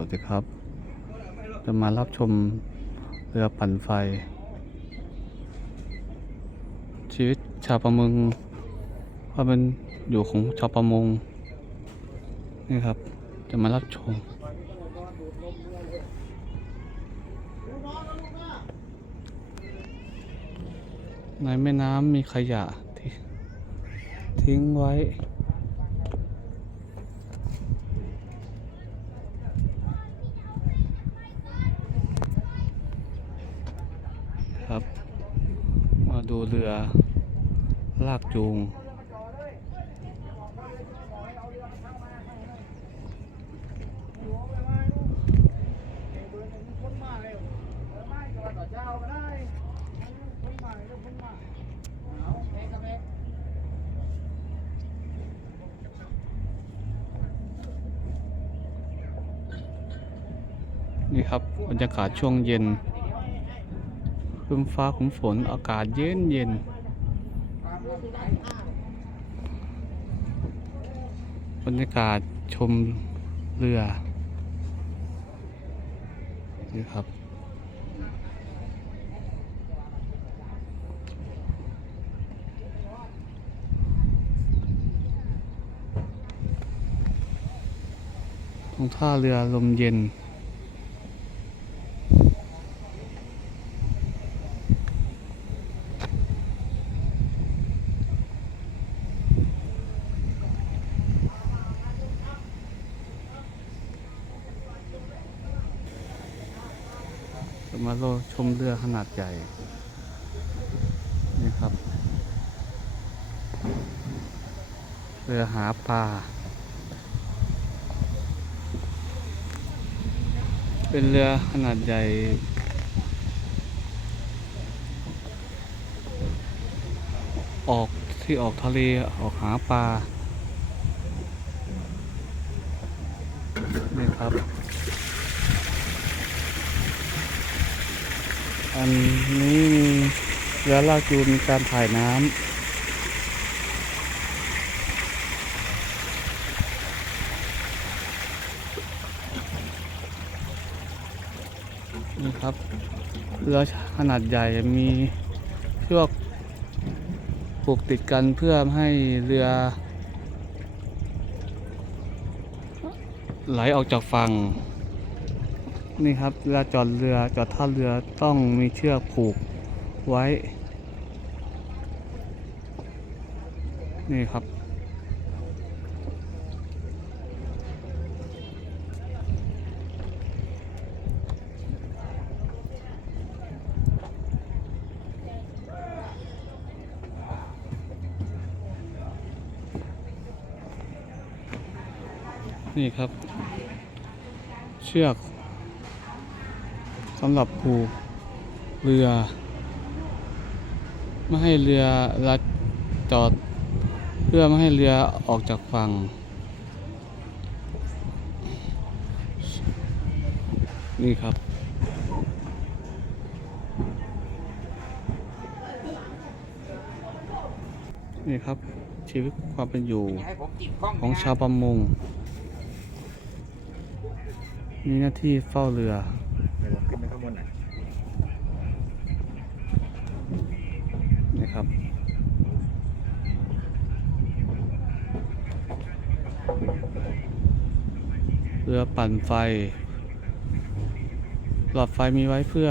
วัสดีครับ จะมารับชมเรือปั่นไฟ ชีวิตชาวประมงว่าเป็นอยู่ของชาวประมงนี่ครับ จะมารับชมในแม่น้ำมีขยะที่ทิ้งไว้ ครับ มาดูเรือลากจูง นี่ครับบรรยากาศช่วงเย็น ครึ้มฟ้าครึ้มฝนอากาศเย็นเย็นบรรยากาศชมเรือนี่ครับ ตรงท่าเรือลมเย็น จะมาโลชมเรือขนาดใหญ่ นี่ครับ เรือหาปลา เป็นเรือขนาดใหญ่ ออกที่ออกทะเลออกหาปลา นี่ครับ อันนี้มีเรือลากจูงมีการถ่ายน้ำนี่ครับเรือขนาดใหญ่มีเชือกผูกติดกันเพื่อให้เรือ ไหลออกจากฝั่ง นี่ครับเวลาจอดเรือจอดท่าเรือต้องมีเชือกผูกไว้ นี่ครับ นี่ครับ เชือก สำหรับผูกเรือ ไม่ให้เรือลัดจอด เพื่อไม่ให้เรือออกจากฝั่ง นี่ครับ นี่ครับ ชีวิตความเป็นอยู่ของชาวประมงมีหน้าที่เฝ้าเรือ เดี๋ยวผมขึ้นไปข้างบนหน่อย นะ ครับ เรือปั่นไฟ หลอดไฟมีไว้เพื่อ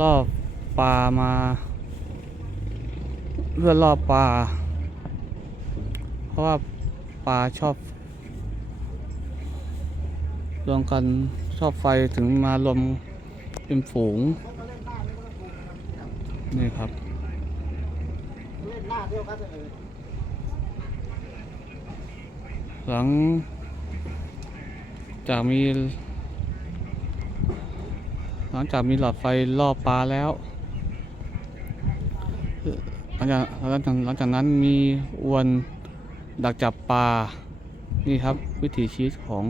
ล่อปลามาเพื่อล่อปลา เพราะว่าปลาชอบรวมกันชอบไฟถึงมารวมเป็นฝูง นี่ครับ หน้าเที่ยวกันเลยหลัง จากมี หลังจากมีหลอดไฟล่อปลาแล้ว หลังจากหลังจากหลังจากนั้นมีอวนดักจับปลา นี่ครับวิถีชีวิตของ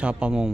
ชาวประมง